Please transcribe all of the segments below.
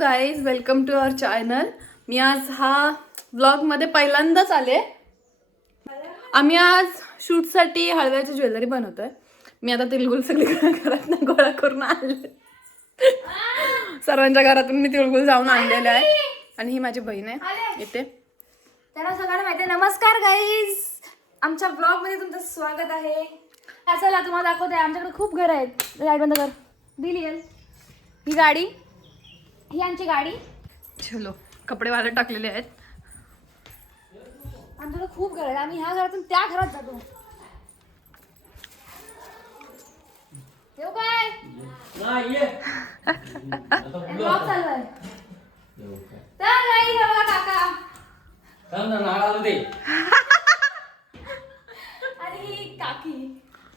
Guys, welcome to our channel. मी आज हा व्लॉगमध्ये पहिल्यांदाच आले. आम्ही आज शूटसाठी हळव्याची ज्वेलरी बनवतोय. मी आता तिळगुळ सगळी घरातून गोळा करून आणले. सर्वांच्या घरातून मी तिळगुळ जाऊन आणलेले आहे. आणि ही माझी बहीण आहे इथे. त्यांना सगळ्यांना माहिती आहे. नमस्कार गाईज, आमच्या ब्लॉगमध्ये तुमचं स्वागत आहे. चला तुम्हाला दाखवते. आमच्याकडे खूप घर आहेत. लाईट बंद कर. दिली ही गाडी, ही आमची गाडी. चलो, कपडे वाळत टाकलेले आहेत. आमच्याकडे खूप घर आहेत. आम्ही ह्या घरातून त्या घरात जातो. येऊ काय? ब्लॉग चालू आहे. तर गाईज, बघा काका आणि ही काकी.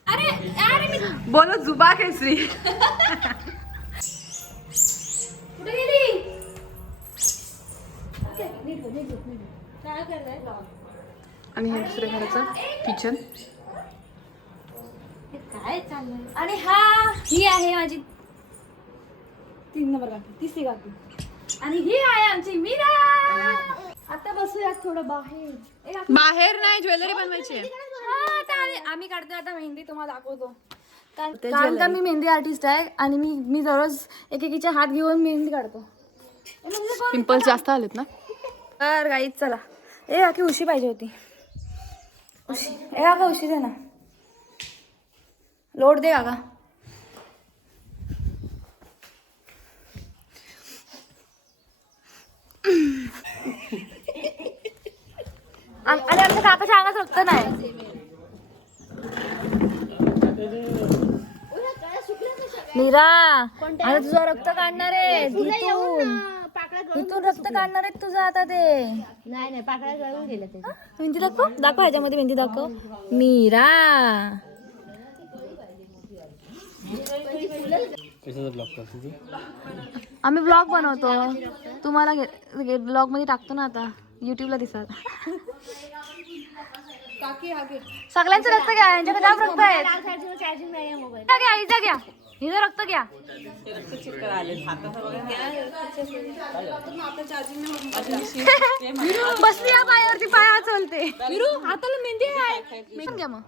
अरे अरे मी बोलो जुबा केसरी. कुठे गेली? ओके, नीट काय करताय? आणि हे दुसऱ्या घराचं किचन. काय चाललंय? आणि ही आहे माझी 3 नंबर काकी, तिसरी काकी. आणि ही आहे आमची मीरा. आता बसूयात थोडं बाहेर. बाहेर नाही, ज्वेलरी बनवायची आहे. आम्ही काढतो आता मेहंदी, तुम्हाला दाखवतो. कारण का मी मेहंदी आर्टिस्ट आहे आणि मी दररोज एकेकीच्या हात घेऊन मेहंदी काढतो. पिंपल्स जास्त आलेत ना. तर गाईच चला. काकी उशी पाहिजे होती. उशी काका, उशी दे ना. लोट दे काका. आणि आमच्या काकाच्या अंगात रक्त नाही. मीरा, आता तुझं रक्त काढणार आहे. इथून रक्त काढणार आहे तुझं आता. ते नाही पाकळ्या गळून गेल्या त्याच्या. मेहंदी दाखव ह्याच्यामध्ये मेहंदी दाखव. मीरा, आम्ही ब्लॉग बनवतो. तुम्हाला ब्लॉग मध्ये टाकतो ना आता, युट्यूबला दिसत. सगळ्यांचं रक्त घ्या. यांच्याकडे जाम रक्त आहे. चार्जिंग नाही मोबाईल. इथं घ्या, हिचं रक्त घ्या. बसली या पायावरती, पाय हात चलते. हाताला मेहंदी आहे. घ्या मग.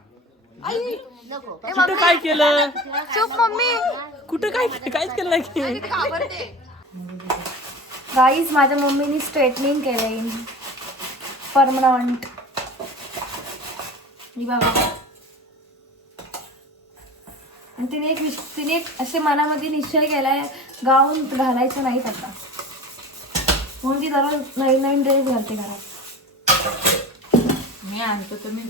कुठं काय केलं? चुप मम्मी. कुठं काहीच केलं नाही. गाईज, माझ्या मम्मीनी स्ट्रेटनिंग केलंय परमनंट. बाबा, आणि तिने एक असे मनामध्ये निश्चय केलाय, गाऊन घालायचं नाही आता. म्हणून ती दररोज नवीन ड्रेस घालते घरात. मी आणतो तर मी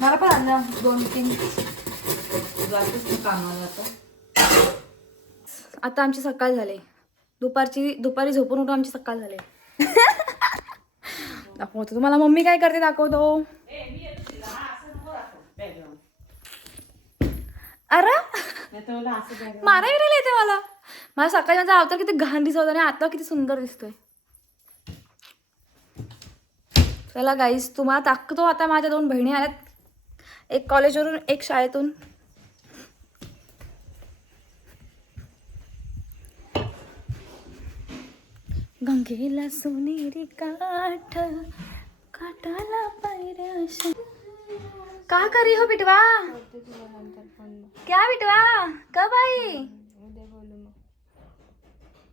मला पण आणला 2-3. आता आमची सकाळ झाली. दुपारी झोपून उठून आमची सकाळ झाली. दाखवतो तुम्हाला मम्मी काय करते, दाखवतो. अरे मारा विरायला येते मला सकाळी. माझा अवतार किती घाण दिसत आणि आता किती सुंदर दिसतोय. चला गाईज, तुम्हाला दाखवतो. आता माझ्या 2 बहिणी आल्यात, एक कॉलेजवरून, एक शाळेतून. गंगेला सोनेरी काठ, काटाला पायऱ्या. का करी हो बिटवा? क्या बिटवा? का बाई?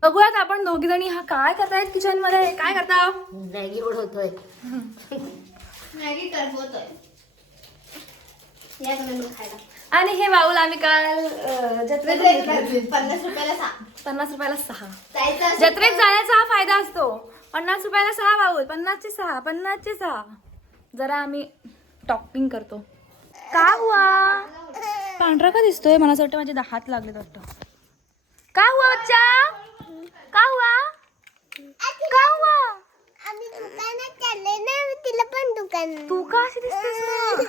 बघूयात आपण दोघी जणी हा काय करतायत किचन मध्ये. काय करता? मॅगी उडवतोय. मॅगी करतोय. या तुम्ही खायला. आणि हे बाऊल आम्ही काल जत्रेत 50 रुपयाला 6. 50 रुपयाला 6. जायचं जत्रेत जाण्याचा हा फायदा असतो. 50 रुपयाला 6 बाऊल. 50चे 6, 50चे 6. जरा आम्ही टॉपिंग करतो. का हुआ? पांढरा का दिसतोय? मला असं वाटतं माझे हात लागले वाटतं. का हुआ बच्चा? का हुआ? का हुआ? आम्ही दुकानात चालले ना, तिला पण दुकान. तू का अशी दिसतेस मग?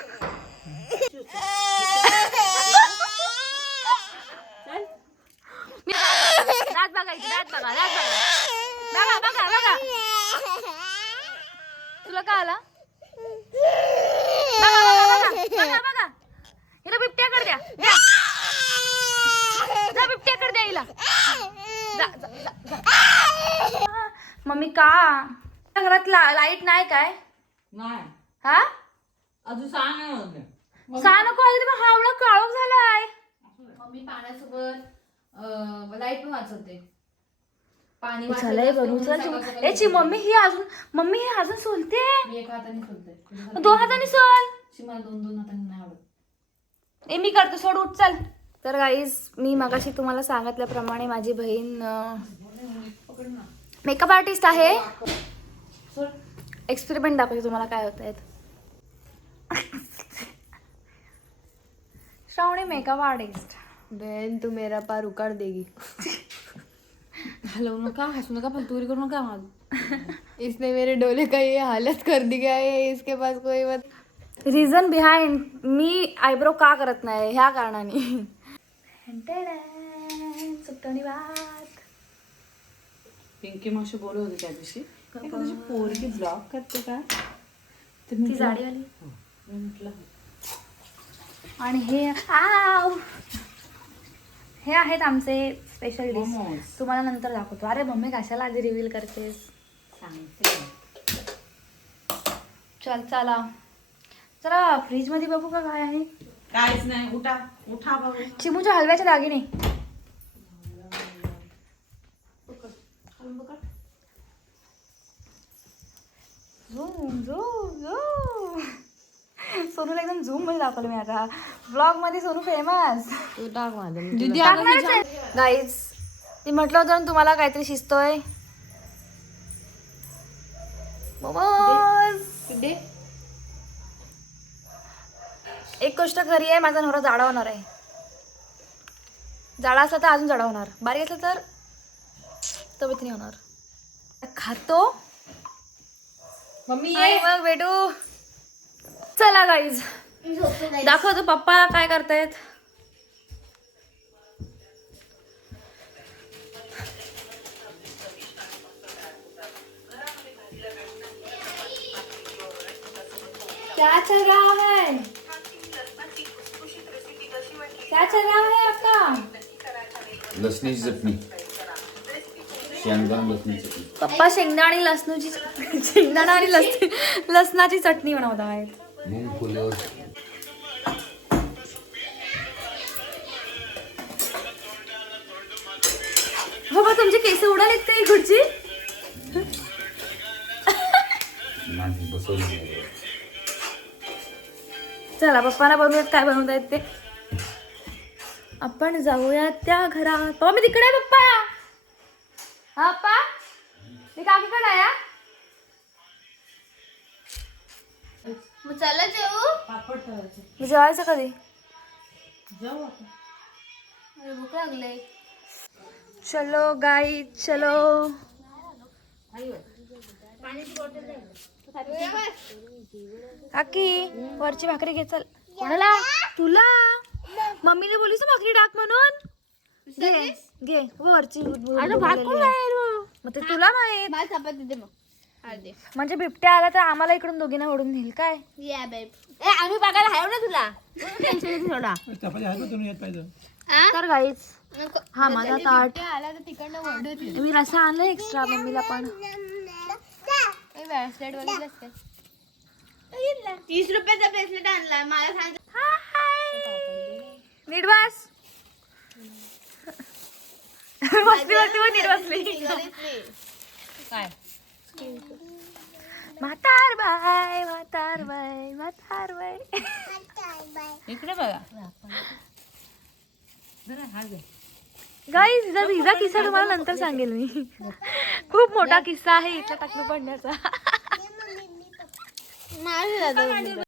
दात बघायची, दात बघा. तुला का आला? बघा. हिला बिबट्या कर द्या. जा बिबट्या कर द्यायला. मम्मी का घरात लाईट नाही काय? नाही हा अजून सांग. सा नको आली तर हा एवढा काळोख झालाय. मम्मी पाण्यासोबत लाईट पण वाचवते. पाणी झालंय बनू चल. मम्मी ही अजून सोलते. मी एका हाताने सोलते. 2 हाताने सोल. मला 2 हाताने नाही आवडत. मी करतो सोड उठ चल. तर गाईज मी मगाशी तुम्हाला सांगितल्याप्रमाणे माझी बहीण मेकअप आर्टिस्ट आहे. एक्सपेरिमेंट दाखवते तुम्हाला काय होत आहेत. श्रावणी मेकअप आर्टिस्ट. बहन तू मेरा पार उकाड़ देगी. हलू नका, हंसू नका, फलतूरी करू नका. इसने मेरे डोले का ये हालत कर दी है. इसके पास कोई मत. रिझन बिहाइंड मी आयब्रो का करत नाही ह्या कारणाने. सुटणी बात. पिंकी मावशी बोलत होती त्या दिवशी पोरगी ब्लॉग करते का ती जाडी आली. म्हटलं आणि हे आहेत आमचे स्पेशल डिश. मोमोज. तुम्हाला नंतर दाखवतो. अरे मम्मी कशाला आधी रिव्हील करतेस. सांगते. चला जरा फ्रीज मध्ये बघू का काय आहे. काहीच नाही. उठा उठा बाबू. चिमूच्या हलव्याचे दागिने. Zoom zoom zoom. सोनूला एकदम झूम मध्ये दाखवलं मी आता. ब्लॉग मध्ये सोनू फेमस. तू टाक माझं. गाईज मी म्हटलं होतं ना तुम्हाला काहीतरी शिजतोय. मोमोज. एक गोष्ट खरी आहे, माझा नवरा जाडा होणार आहे. जाडा असला तर अजून जाडा होणार, बारीक असला तर तब्येत नाही होणार. खातो मम्मी आणि मग भेटू. चला गाईज दाखवतो पप्पा काय करतायत. क्या चल रहा है? क्या चल रहा है आपका? लसणीची चटणी, शेंगदाणा लसणी चटणी. पप्पा शेंगदाणा आणि लसणाची चटणी बनवत आहेत. मूग फुलं. हो बा तुमचे केस उडालेत का इकडची? नाही बसवली नाही. चला पप्पाला बनवूयात काय बनवतायत ते. आपण जाऊयात त्या घरात. पप्पा मी तिकडे आहे पप्पा. हा पप्पा मी काकीकडे आहे. मग चला जेवू. पापड ठेवायचे. मी जेवायचं कधी? जाऊ आता. अरे भूक लागले. चलो गाई चलो. काकी वरची भाकरी घे चल. कोणाला? तुला. मम्मीने बोलीस ना भाकरी टाक म्हणून. घे घे वरची. मग ते तुला माहित. मला चपाती दे मग. अर्धे. म्हणजे बिबट्या आला तर आम्हाला इकडून दोघींना ओढून नेईल काय. या बेब. ए आम्ही बघायला हाय ना तुला. थोडा. तर गाईच नको. हा माझा ताट. आला तर तिकडनं ओरडत. मी रसा आणलं एक्स्ट्रा मम्मीला पण. ब्रेसलेट बघितलंस का? 30 रुपयाचा ब्रेसलेट आणलाय. मला सांग. नीट बस. बसली नीट बसली. काय? म्हातार बाय म्हातार बाय म्हातार बाय. इकडे बघा. गाईज हिचा किस्सा तुम्हाला नंतर सांगेल मी. खूप मोठा किस्सा आहे इथला टाकलं पडण्याचा. माझ्या